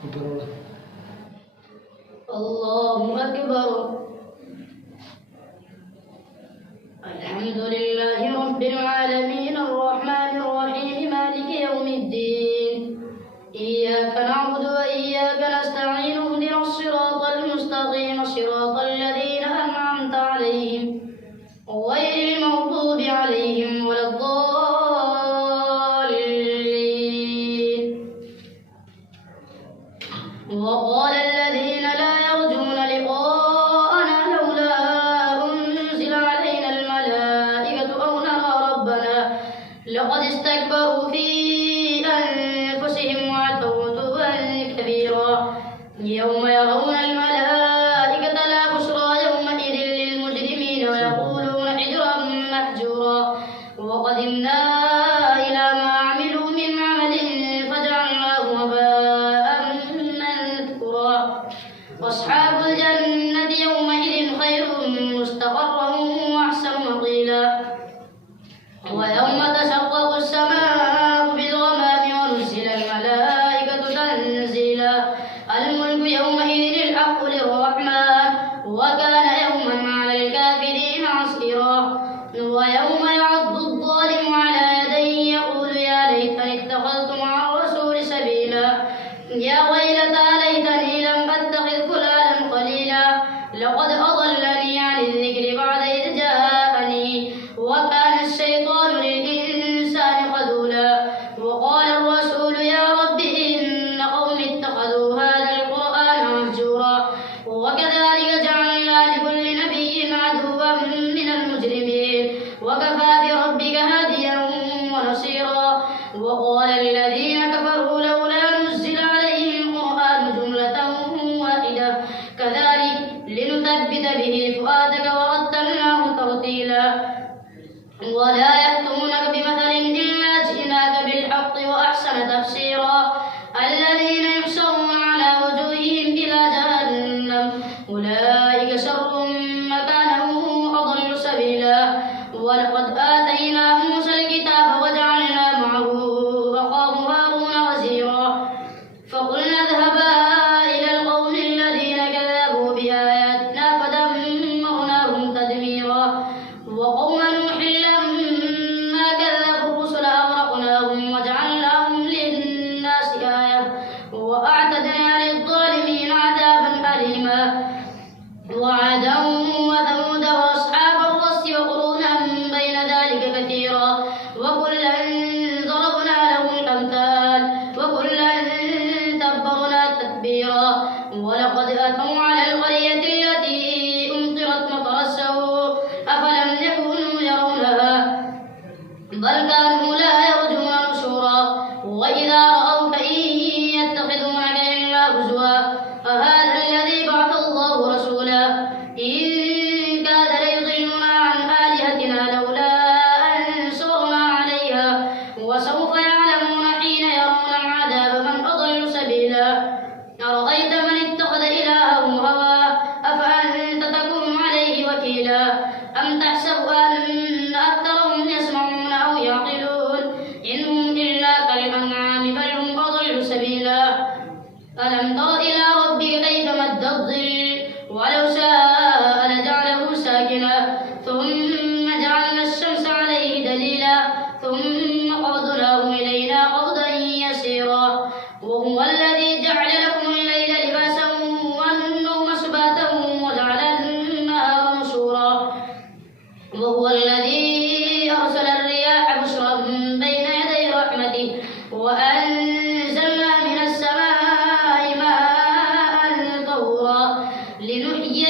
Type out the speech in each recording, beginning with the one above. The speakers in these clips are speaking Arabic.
الله أكبر. الحمد لله رب العالمين الرحمن الرحيم مالك يوم الدين إياك نعبد وإياك نستعين اهدنا الصراط المستقيم صراط الذين أنعمت عليهم غير المغضوب عليهم ولا الضالين. وقال الذين لا يرجون لقاءنا لولا أنزل علينا الملائكة أو نرى ربنا لقد استكبروا في أنفسهم وعتوا عتوا كبيرا. يوم يرون الملائكة لا بشرى يومئذ للمجرمين ويقولون حجرا محجورا. وقدمنا إلى ما عملوا من عمل فجعلناه هباء منثورا. وأصحاب الجنة يومئذ خير مستقرا وأحسن مقيلا. ويوم تشقق السماء بالغمام ونزل الملائكة تنزيلا. الملك يومئذ الحق للرحمن وكان يوما على الكافرين عسيرا. ويوم يعض الظالم على يديه يقول يا ليتني اتخذت مع الرسول سبيلا. يا ويلتى ليتني لم أتخذ فلانا خليلا لقد أضلني عن الذكر بعد إذ جاءني وكان الشيطان للإنسان خذولا. وقال الرسول يا رب إن قومي اتخذوا هذا القرآن مهجورا. وكذلك جعلنا لكل نبي عدوا من المجرمين وكفى بربك هاديا ونصيرا. وقال الذين كفروا لولا نزل عليه القرآن جملة واحدة كذلك لنثبت به فؤادك ورتلناه ترتيلا. ولا يأتونك بمثل إلا جئناك بالحق وأحسن تفسيرا. الذين يحشرون على وجوههم إلى جهنم أولئك شر مكانا وأضل سبيلا. ولقد آتينا موسى الكتاب وجعلنا معه أخاه هارون وزيرا. فقلنا اذهبا إلى القوم الذين كذبوا بآياتنا فدمرناهم تدميرا. وقوم نوح لما كذبوا الرسل أغرقناهم وجعلناهم للناس آية وأعتدنا للظالمين عذابا أليما. وعادا وثمود وأصحاب الرس وقرونا بين ذلك كثيرا. وكلا ضربنا له الأمثال وكلا تبرنا تتبيرا. ولقد أتوا على القرية التي أمطرت مطر السوء أفلم يكونوا يرونها بل كانوا لا يرجون نشورا. وإذا رأوك إن يتخذونك إلا هزوا أهذا الذي بعث الله رسولا. إن كاد ليضلنا عن آلهتنا لولا أن صرنا عليها وسوف يعلمون حين يرون العذاب من أضل سبيلا. أرأيت من اتخذ إلهه هواه أفأنت تكون عليه وكيلا. أم تحسب أن أكثرهم يسمعون أو يعقلون إن هم إلا كالأنعام بل هم أضل سبيلا. ألم تر إلى ربك كيف مد الظل ولو شاء لجعله ساكنا ثم جعلنا الشمس عليه دليلا ثم قبضناه إلينا قبضا يسيرا. وهو الذي جعل لكم الليل لباسا والنوم سباتا وجعل النهار نشورا. وهو الذي أرسل الرياح بشرا بين يدي رحمته وأنزلنا من السماء ماء طهورا لنحيي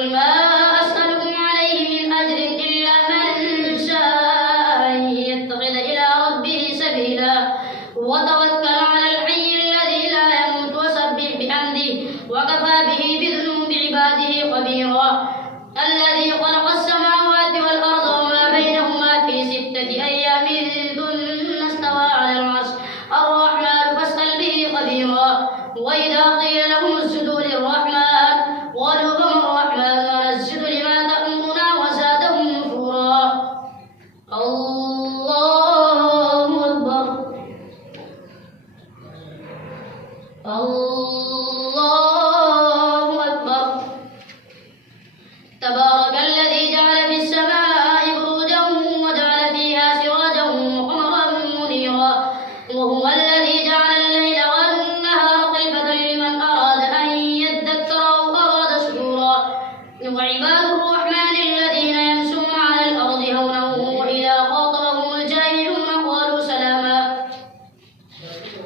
قل ما أسألكم عليه من أجر إلا من شاء أن يتخذ إلى ربه سبيلا وتوكل على الحي الذي لا يموت وسبح بحمده وكفى به بذنوب عباده خبيرا الذي خلق السماوات والأرض وما بينهما في 6 أيام ثم استوى على العرش الرحمن فاسأل به خبيرا وإذا قيل لهم اسجدوا للرحمن قالوا وما الرحمن ونسجد لما تأمرنا وزادهم نفورا الله أكبر الله أكبر تبارك الذي جعل في السماء بروجا وجعل فيها سراجا وقمرا منيرا وهو الذي جعل الليل والنهار خلفة لمن أراد أن يذكر أو أراد شكورا وعباد الرحمن الذين يمشون على الأرض هونا وإذا خاطبهم الجاهلون قالوا سلاما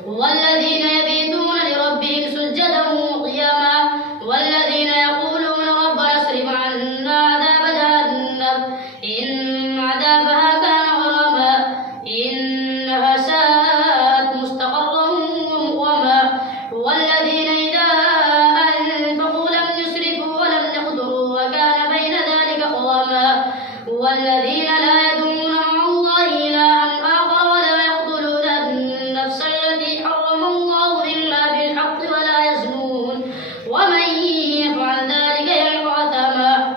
والذين يبيتون لربهم سجدا وقياما والذين يقولون ربنا اصرف عنا عذاب جهنم إن عذابها كان غراما إنها ساءت مستقرا ومقاما والذين إذا أنفقوا لم يسرفوا ولم يقتروا وكان بين ذلك قواما والذين لا يدعون مع الله إلها آخر ولا يقتلون النفس التي حرم الله إلا بالحق ولا يزنون ومن يفعل ذلك يلقى أثاما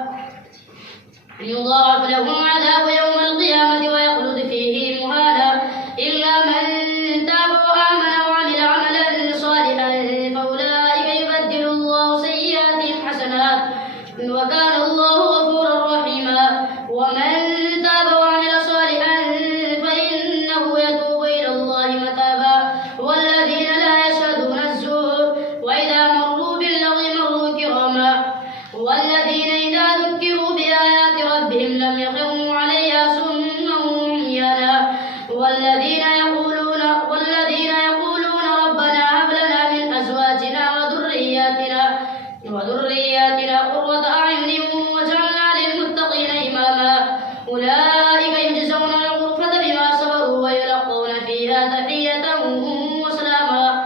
يضاعف له العذاب يوم القيامة ويخلد فيه مهانا إلا من تاب وآمن وعمل عملا صالحا فأولئك يبدل الله سيئاتهم حسنات وكان الله غفورا رحيما ومن تاب وعمل صالحا فإنه يتوب إلى الله متابا والذين لا يشهدون الزور وإذا مروا باللغو مروا كراما والذين إذا ذكروا بآيات ربهم لم يخروا عليها صما وعميانا والذين يقولون ربنا هب لنا من أزواجنا وذرياتنا قرة أعين واجعلنا للمتقين إماما أولئك يجزون الغرفة بما صبروا ويلقون فيها تحية وسلاما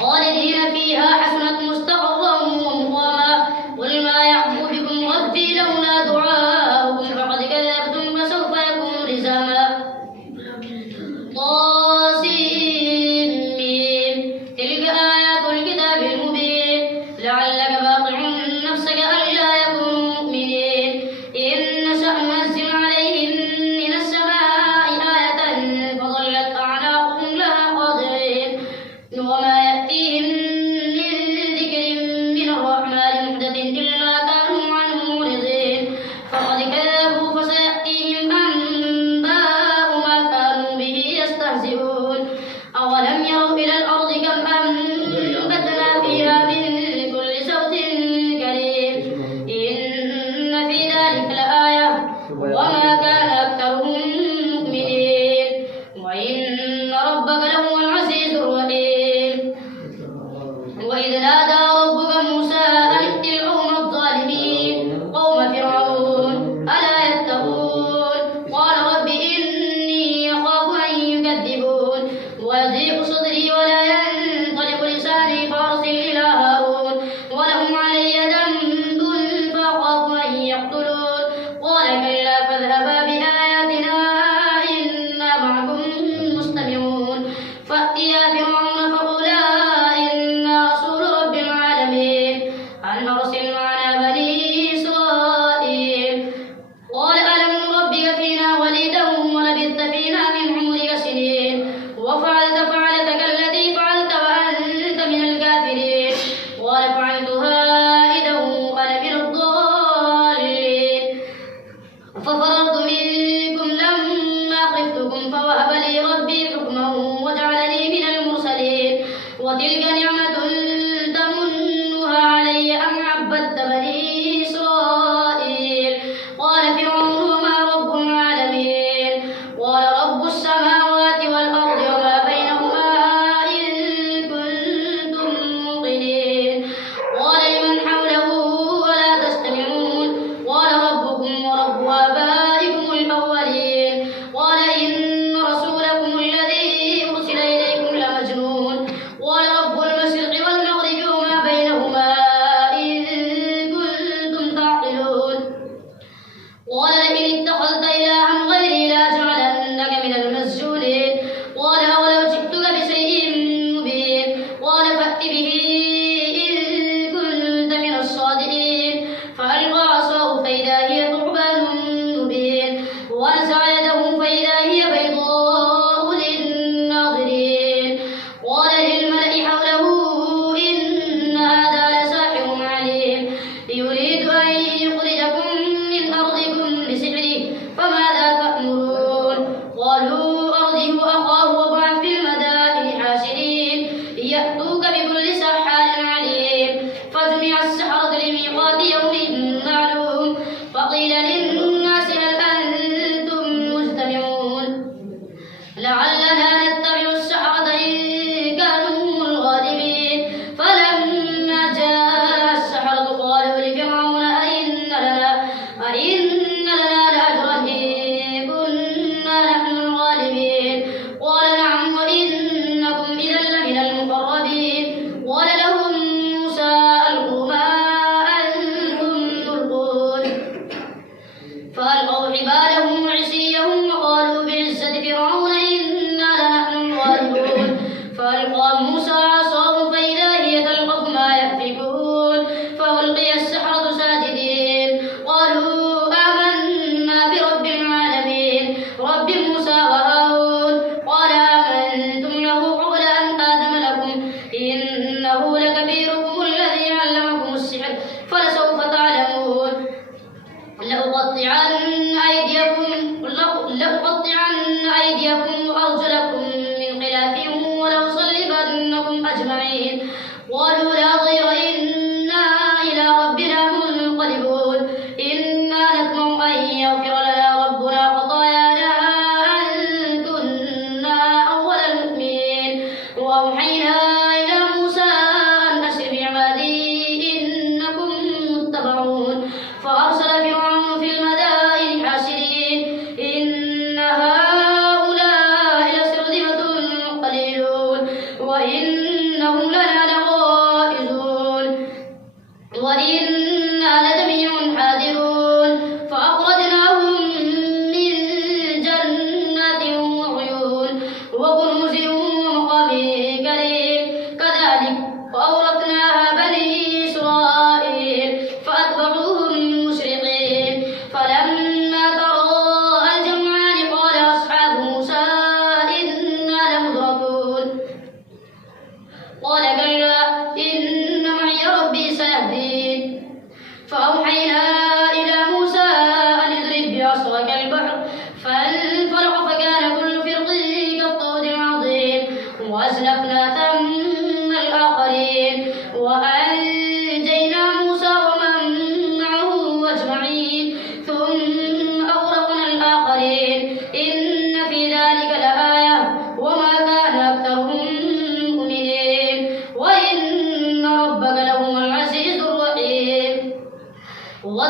خالدين فيها حسنت مستقرا ومقاما قل ما يعبو بكم ربي لولا دعاؤكم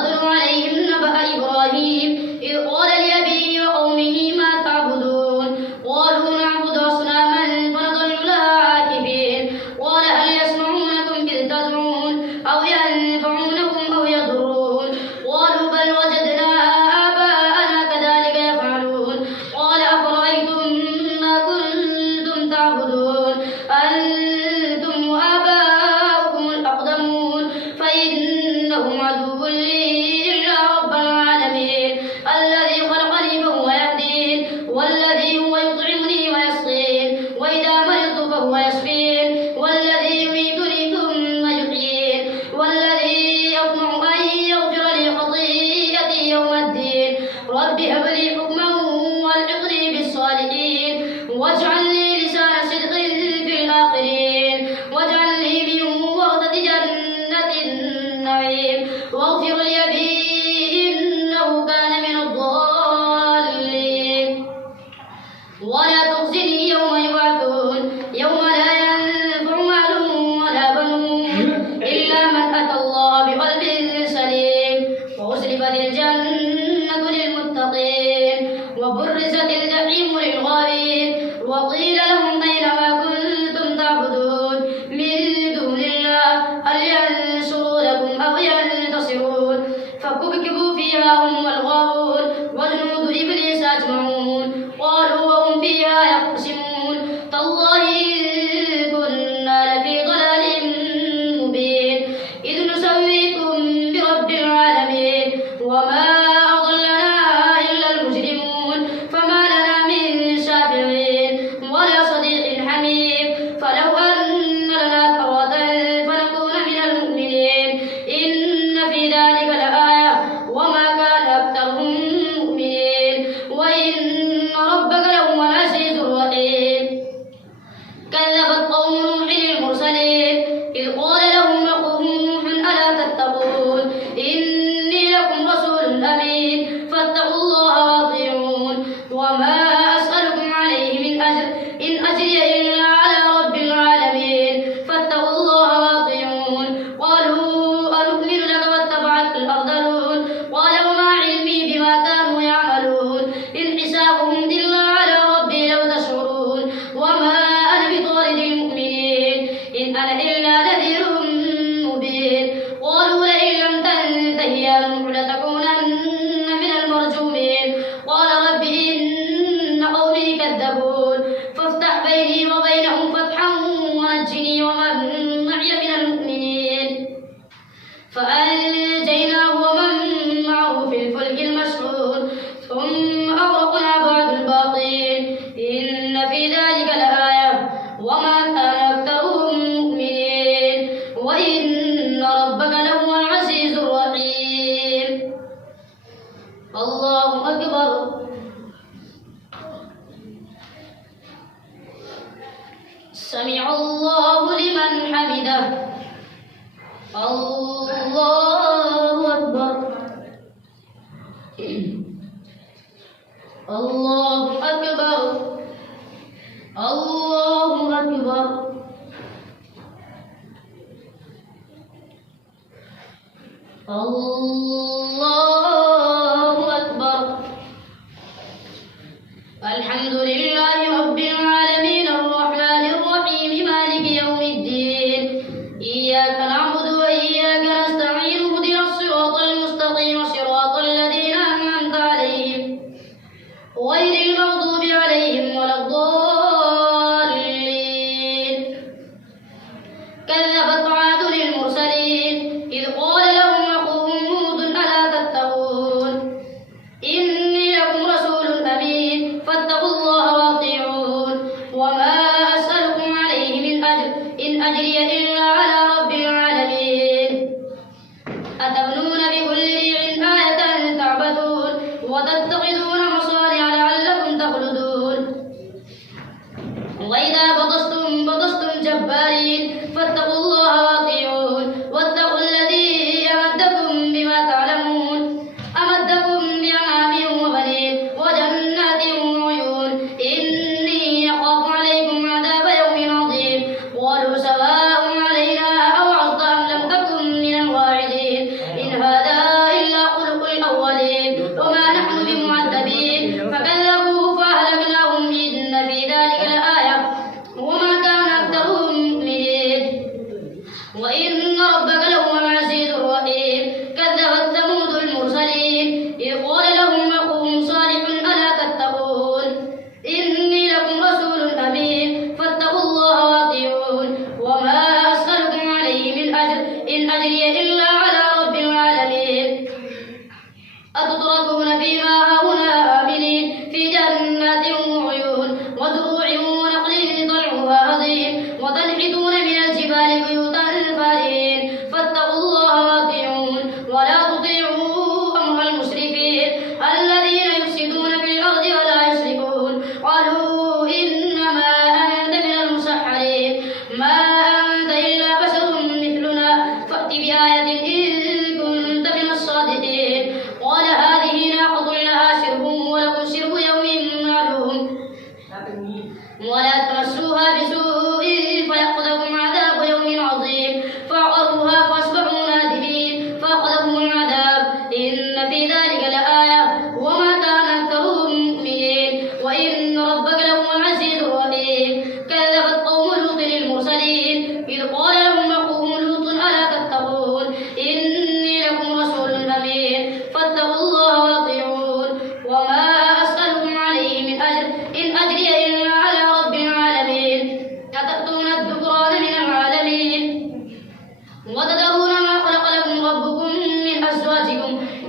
واتل عليهم نبأ إبراهيم إذ قال لأبيه وقومه ما تعبدون قالوا نعبد أصناما فنظل لها عاكفين قال هل يسمعونكم إذ تدعون أو ينفعونكم أو يضرون قالوا بل وجدنا آباءنا كذلك يفعلون قال أفرأيتم ما كنتم تعبدون أنتم وآباؤكم الأقدمون فإنهم عدو لي إلا رب العالمين الذي خلقني فهو يهدين والذي هو يطعمني ويسقين وإذا مرضت فهو يشفين والذي يميتني ثم يحيين والذي يطمع أن يغفر لي خطيئتي يوم الدين رب هب لي حكما والحقني بالصالحين واجعل لي لسان صدق في الآخرين واجعلني من ورثة جنة النعيم واغفر لأبي إنه كان من الضالين ولا تخزني يوم يبعثون يوم لا ينفع مال ولا بنون إلا من أتى الله بقلب سليم وأزلفت الجنة للمتقين وبرزت الجحيم للغاوين وقيل لهم أين ما كنتم تعبدون من دون الله هل ينصرونكم أو ينتصرون فكبكبوا فيها هم والغاوون وجنود إبليس أجمعون قالوا وهم فيها يختصمون تالله إن كنا لفي ضلال مبين إذ نسويكم برب العالمين وما أضلنا إلا المجرمون فما لنا من شافعين ولا صديق حميم فلو أن لنا كرة فنكون من المؤمنين إن في ذلك لآية وما كان أكثرهم مؤمنين وإن ربك لهو العزيز الرحيم كذبت قوم نوح المرسلين إذ قال لهم أخوهم نوح ألا تتقون إني لكم رسول أمين فاتقوا الله وأطيعون وما أسألكم عليه من أجر إن أجري إلا على رب العالمين فاتقوا الله وأطيعون قالوا أنؤمن لك واتبعك الأرذلون قال وما علمي بما كانوا يعملون إن حسابهم إلا على ربي لو تشعرون وما أنا بطارد المؤمنين إن أنا إلا نذير مبين قالوا لئن لم تنته يا نوح لتكونن من المرجومين قال رب إن قومي كذبون فافتح بيني وبينهم فتحا ونجني ومن معي من المؤمنين فأنجيناه ومن معه في الفلك المشحون ثم أغرقنا بعد الباقين إن في ذلك لآية وما كان أكثرهم مؤمنين وإن ربك لهو العزيز الرحيم الله أكبر سمع الله لمن حمده الله أكبر الله أكبر الله أكبر الله أكبر الحمد لله رب العالمين الرحمن الرحيم مالك يوم الدين إياك نعبد وإياك نستعين اهدنا الصراط المستقيم صراط الذين أنعمت عليهم غير المغضوب عليهم ولا الضالين كذبت عاد المرسلين إذ قال لهم أخوهم هود ألا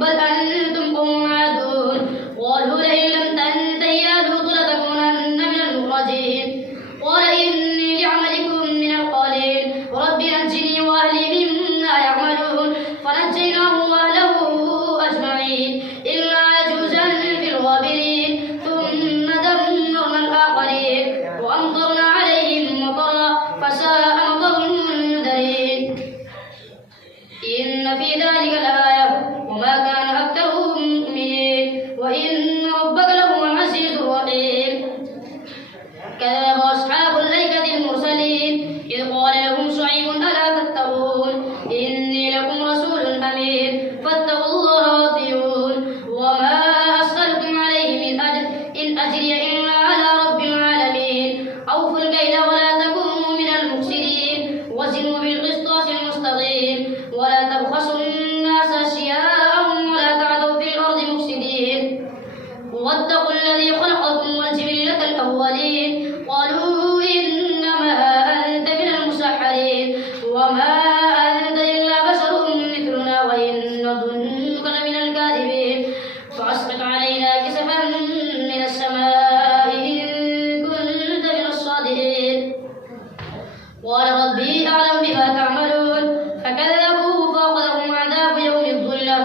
بل أنتم قوم عادون قالوا لئن لم تنته يا لوط لتكونن من المخرجين قال إني لعملكم من القالين رب نجني وأهلي مما يعملون فنجيناه وأهله أجمعين إلا عجوزا في الغابرين ثم دمرنا الآخرين وأمطرنا عليهم مطرا فساء مطر المنذرين إن في ذلك لآية وما كان أكثرهم مؤمنين وإن ربك لهو العزيز الرحيم كذب أصحاب الأيكة المرسلين إذ قال لهم شعيب ألا تتقون إني لكم رسول أمين فاتقوا الله وأطيعون وما أسألكم عليه من أجر إن أجري إلا على رب العالمين أوفوا الكيل ولا تكونوا من المفسدين وزنوا بالقسطاس المستقيم ولا تبخسوا الناس أشياءهم ولا تعثوا في الأرض مفسدين واتقوا الذي خلقكم والجبلة الأولين قالوا إنما أنت من المسحرين وما أنت إلا بشر مثلنا وإن نظنك لمن الكاذبين فأسقط علينا كسفا من السماء إن كنت من الصادقين قال ربي أعلم بما تعملون فكذبوه فأخذهم عذاب يوم الظلة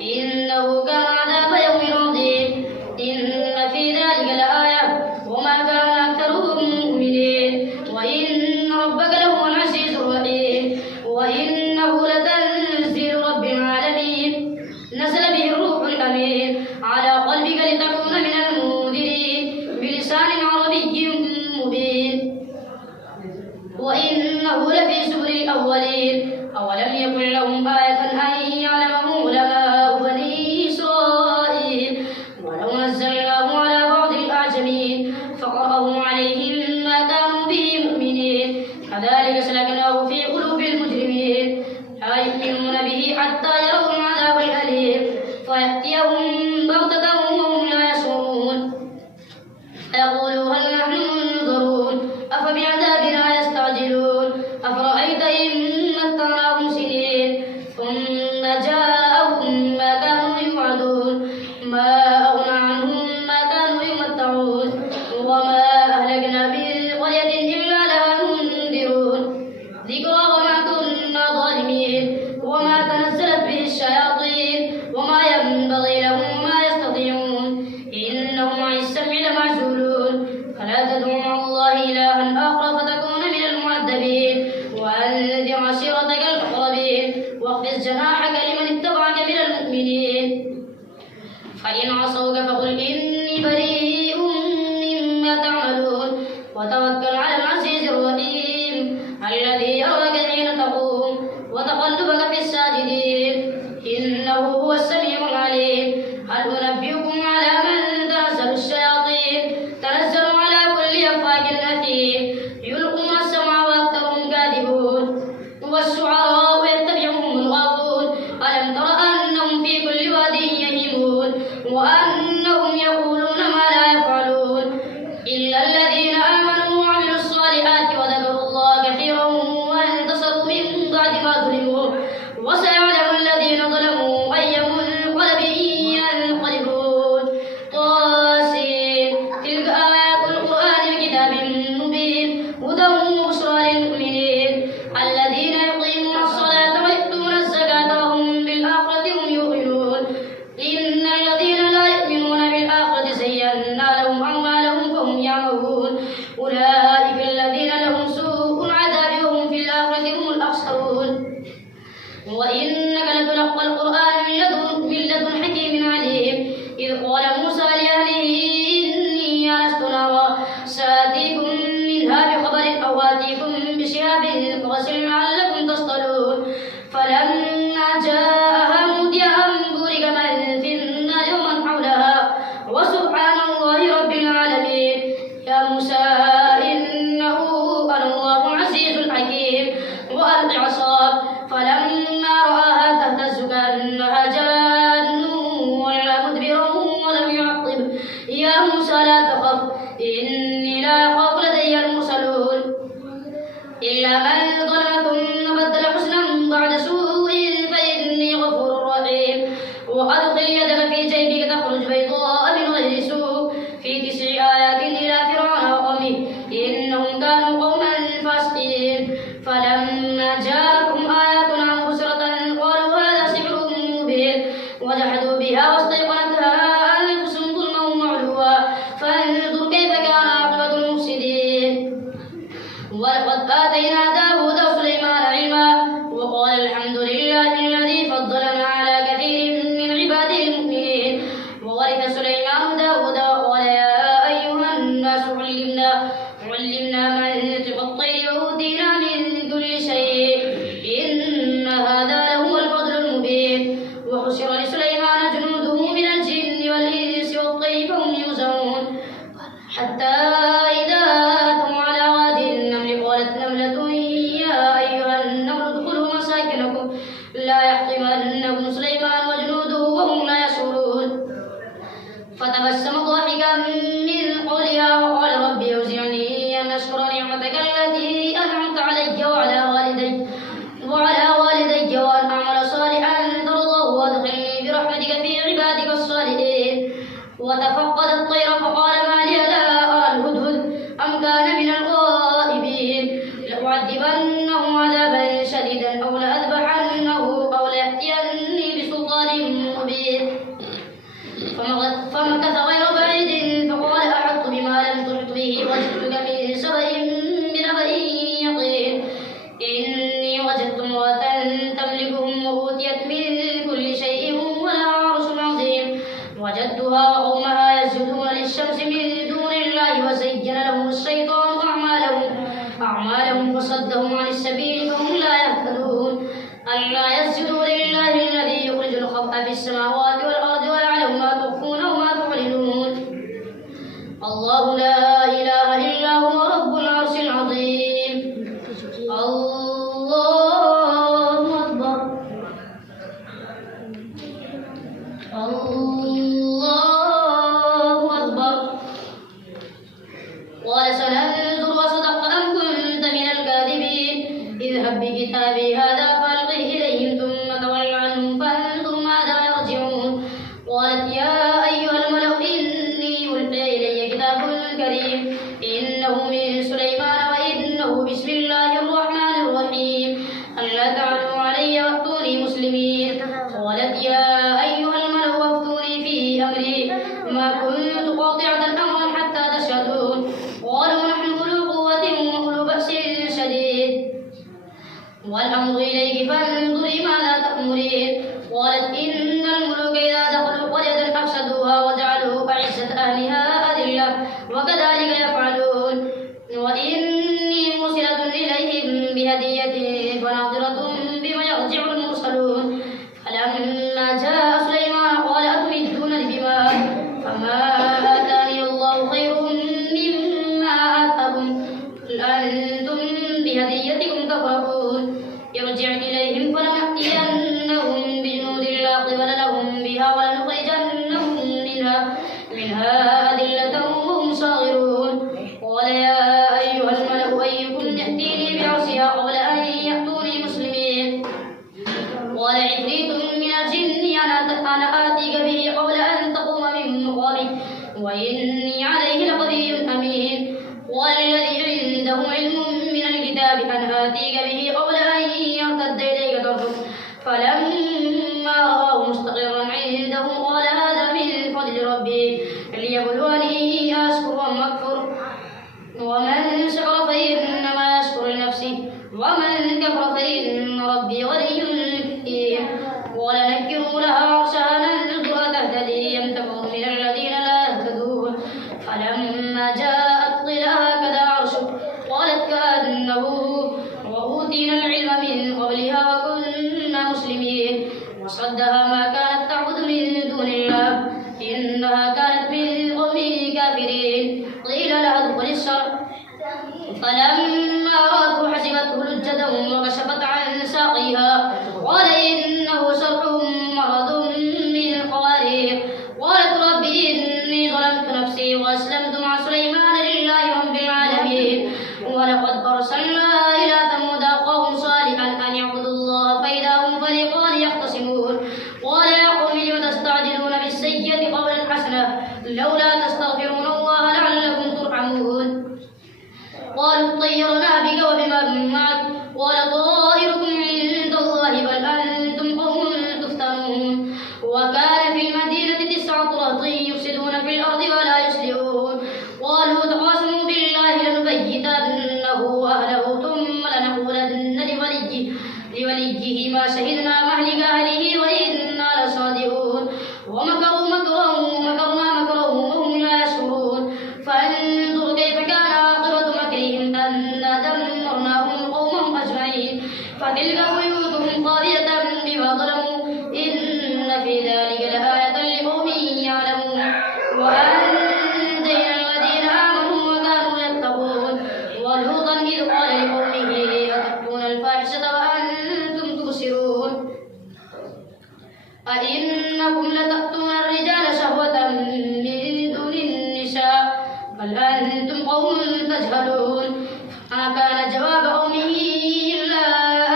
إنه كان عذاب يوم عظيم إن في ذلك لآية وما كان أكثرهم مؤمنين وإن ربك لهو العزيز الرحيم وإنه لتنزيل رب العالمين نزل به الروح الأمين على قلبك لتكون من المنذرين بلسان عربي مبين وإنه لفي زبر الأولين أولم يكن لهم آية أن يعلمه علماء بني إسرائيل ولو نزلناه على بعض الأعجمين فقرأه عليهم ما كانوا به مؤمنين كذلك سلكناه في قلوب المجرمين لا يؤمنون به حتى يروا العذاب الأليم فيأتيهم بغتة وهم لا يشعرون فيقولوا هل نحن منظرون أفبعذابنا يستعجلون أفرأيت إن متعناهم سنين ثم جاءهم ما كانوا يوعدون ما أغنى عنهم ما كانوا يمتعون وما أهلكنا من قرية إلا لها منذرون ذكرى وما كنا ظالمين وما تنزلت به الشياطين وما ينبغي لهم وما يستطيعون إنهم عن السمع لمعزولون فلا تدعوا مع الله إلها آخر فتكون من المعذبين وأنذر عشيرتك الأقربين واخفض جناحك لمن اتبعك من المؤمنين فإن عصوك فقل إني بريء مما تعملون وتوكل على العزيز الرحيم الذي يراك حين تقوم وتقلبك في الساجدين إنه هو السميع العليم هل أنبئكم على من تنزل الشياطين تنزل على كل أفاك أثيم يلقون السمع وأكثرهم كاذبون والشعراء يتبعهم الغاوون ألم تر أنهم في كل واد يهيمون وأنهم يقولون ما لا يفعلون إلا الذين آمنوا وعملوا الصالحات وذكروا الله كثيرا وانتصروا من بعد ما ظلموا وسيعلم الذين ظلموا أي منقلب ينقلبون طاسين تلك آيات القرآن الكتاب المبين هدى وبشرى للمؤمنين الذين يقيمون الصلاة ويؤتون الزكاة وهم بالآخرة هم يؤمنون إن الذين لا يؤمنون بالآخرة زينا لهم أعمالهم فهم يعمهون أولئك الذين لهم سوء العذاب وهم في الآخرة هم الأخسرون وإنك لتلقى القرآن من لدن حكيم عليم إذ قال موسى لأهله إني آنست نارا سآتيكم منها بخبر أو آتيكم بشهاب قبس لعلكم تصطلون فلما جاءها نودي أن بورك من في النار ومن حولها وسبحان الله رب العالمين يا موسى إنه أنا الله العزيز الحكيم وألق عصاك فلما رآها تهتز كأنها جان ولا مدبرا ولم يعقب يا موسى لا تخف إني لا أخاف لدي المرسلون إلا من ظلم ثم بدل حسنا بعد سوء فإني غفور رحيم وأدخل يدك في جيبك تخرج بيضاء من غير سوء في 9 آيات إلى فرعون وقومه إنهم كانوا قوما فاسقين فلما جاءتهم آياتنا مبصرة قالوا هذا سحر مبين وجحدوا بها واستيقنتها أنفسهم ظلما وعلوا فانظر كيف كان عاقبة المفسدين ولقد آتينا داود وسليمان علما وقال الحمد لله الذي فضلنا على كثير من عباده المؤمنين وورث سليمان داود وقال يا أيها الناس علمنا منطق الطير وأوتينا من كل شيء إن هذا لهو الفضل المبين وحشر لسليمان جنوده من الجن والإنس والطير فهم يوزعون حتى إذا أتوا على واد النمل قالت نملة يا أيها النمل ادخلوا مساكنكم لا يحطمنكم سليمان وجنوده وهم لا يشعرون فتبسم ضاحكا من قولها وقال رب أوزعني أن أشكر نعمتك التي أنعمت علي وعلى والدي وأن أعمل صالحا ترضاه وادخلني برحمتك في عبادك الصالحين وتفقد الطير فقال ما لي لا أرى الهدهد أم كان من الغائبين لأعذبنه عذابا شديدا أو لأذبحنه أو ليأتيني بسلطان مبين فمكث غير بعيد فقال أحطت بما لم تحط به وجدتك من سبأ بنبأ يقين إني وجدت امرأة تملكهم وأوتيت من كل شيء ولها عرش عظيم وجدتها وقومها يسجدون للشمس من دون الله وزين لهم الشيطان أعمالهم فصدهم عن السبيل فهم لا يهتدون ألا يسجدوا لله الذي يخرج الخبأ في السماوات والأرض ويعلم ما تخفون وما تعلنون الله لا إله إلا هو رب العرش العظيم الله أكبر الله أكبر قال سننظر وصدقت أم كنت من الكاذبين اذهب بكتابي هذا فألقه إليهم ثم تول عنهم فانظر ماذا يرجعون قالت يا أيها الملأ إني ألقي إلي كتاب كريم إنه من سليمان وإنه بسم الله الرحمن الرحيم ألا تعلوا علي وأتوني مسلمين قالت يا أيها الملأ وافتوني في أمري ما كنت قاطعة أمرا حتى تشهدون قالوا نحن أولو قوة وأولو بأس شديد والأمر إليك فانظري ماذا تأمرين قالت إن الملوك إذا دخلوا قرية أفسدوها وجعلوا أعزة أهلها أذلة وكذلك يفعلون وإني مرسلة إليهم بهدية فناظرة بما يرجع المرسلون فلما جاء سليمان قال أتمدونني بمال فما آتاني الله خير مما آتاكم بل أنتم بهديتكم تفرحون ارجع إليهم فلنأتينهم بجنود لا قبل لهم بها ولنخرجنهم منها أذلة وهم صاغرون قال يا أيها الملأ أيكم يأتيني بعرشها قبل أن يأتوني مسلمين قال عفريت من الجن أنا آتيك به قبل أن تقوم من مقامك وإني عليه لقوي أمين قال الذي عنده علم من الكتاب أن آتيك به قبل أن يرتد إليك طرفك فلما رآه مستقرا عنده قال هذا من فضل ربي ليبلوني أشكر أم أكفر ومن شكر فإنما يشكر لنفسه ومن كفر فإن ربي غني كريم ولنكروا لها عرشها ننظر تهتدي أم تكون من الذين لا يهتدون بغط يفسدون في الأرض ولا يصلحون قالوا تقاسموا بالله لنبيتنه وأهله ثم لنقولن لوليه ما شهدنا مهلك أهله وإنا لصادقون ومكروا مكرا ومكرنا مكرا وهم لا يشعرون فانظر كيف كان عاقبة مكرهم أنا دمرناهم قومهم أجمعين فتلك بيوتهم خاوية بما ظلموا إن في ذلك لآية لقوم يعلمون وأنجينا الذين آمنوا وكانوا يتقون ولوطا إذ قال لقومه أتأتون الفاحشة وأنتم تبصرون أئنكم لتأتون الرجال شهوة من دون النساء بل أنتم قوم تجهلون فما كان جواب قومه إلا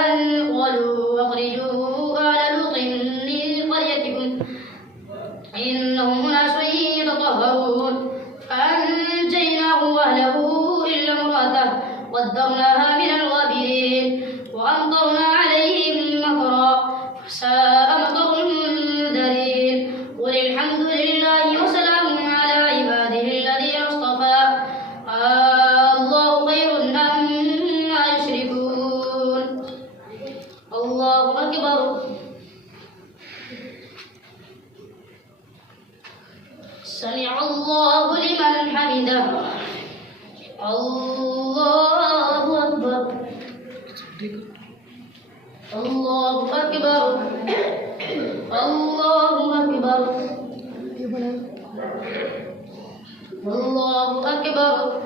أن قالوا أخرجوا آل لوط من قريتكم إنهم أناس يتطهرون فأنجيناه وأهله إلا امرأته قدرناها من الغابرين وأمطرنا عليهم مطرا فساء مطر المنذرين قل الحمد لله وسلام على عباده الذين اصطفى الله خير أما يشركون الله أكبر سمع الله لمن حمده الله أكبر الله أكبر الله أكبر الله أكبر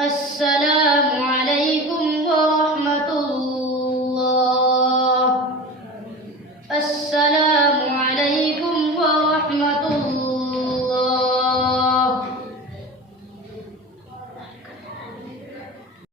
السلام عليكم ورحمة الله. السلام عليكم